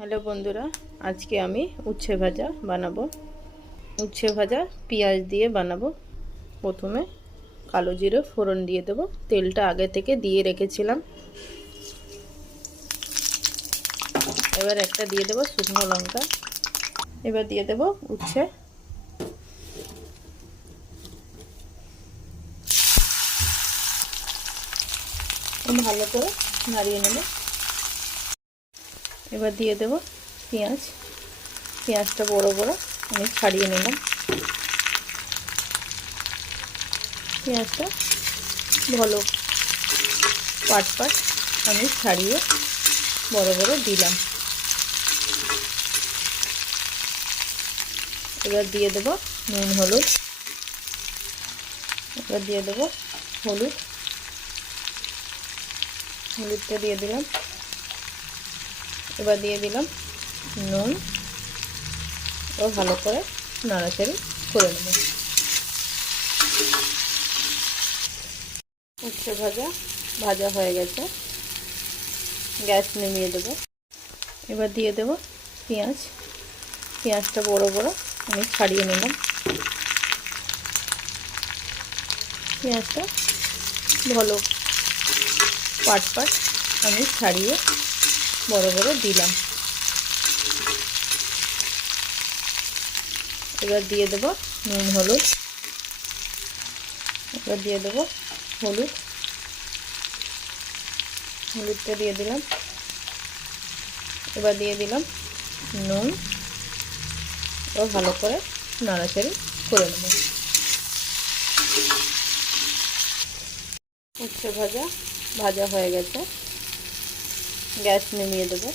Hello বন্ধুরা, আজকে আমি উচ্ছে ভাজা বানাবো। উচ্ছে ভাজা পেঁয়াজ দিয়ে বানাবো। প্রথমে কালো জিরে ফোড়ন দিয়ে দেবো। তেলটা আগে থেকে দিয়ে রেখেছিলাম। এবার একটা দিয়ে দেবো শুকনো লঙ্কা। এবার দিয়ে দেবো উচ্ছে। ভালো করে নাড়িয়ে নেব। এবার দিয়ে দেব পেঁয়াজ। পেঁয়াজটা বড় বড়, আমি ছাড়িয়ে নিলাম। পেঁয়াজটা ভালো পাট পাট আমি ছাড়িয়ে বড় বড় দিলাম। এবার দিয়ে দেব নুন, হলুদ। এবার দিয়ে দেব হলুদ। হলুদটা দিয়ে দিলাম। এবার দিয়ে দিলাম নুন ও ভালো করে নাড়াচাড়ি করে নেব। উচ্ছে ভাজা ভাজা হয়ে গেছে। গ্যাস নেমিয়ে দেব। এবার দিয়ে দেব পেঁয়াজ। পেঁয়াজটা বড় বড় আমি ছাড়িয়ে নিলাম পেঁয়াজটা ভালো পাট পাট আমি ছাড়িয়ে বড় বড় দিলাম। এবার দিয়ে দেব নুন, হলুদ। এবার দিয়ে দেব হলুদ। হলুদটা দিয়ে দিলাম। এবার দিয়ে দিলাম নুন। ও ভালো করে নাড়াচাড়ি করে নেব। উচ্ছে ভাজা ভাজা হয়ে গেছে। গ্যাস নেমিয়ে দেবো।